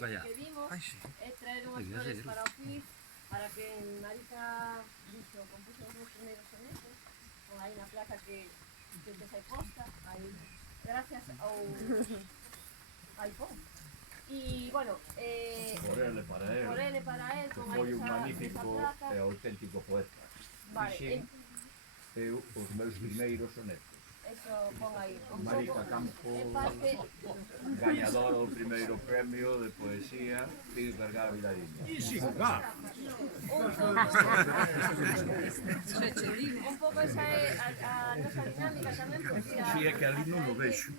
que vimos é traer unhas flores para o FIS, para que en Marica dixo, compuxo os meus primeiros sonetos, con aí na placa que hai posta, aí, gracias ao iPhone. E, bueno, por ele para él, con foi un esa magnífico placa. e auténtico poeta. Vale, Fixen eu os meus primeiros sonetos. eso pon aí, un Marica pouco, Campo, en parte, gañador do primeiro premio de poesía, Pío Vergara Vilariño. un pouco esa é a nosa dinámica tamén, porque Si é que ali non o vexo.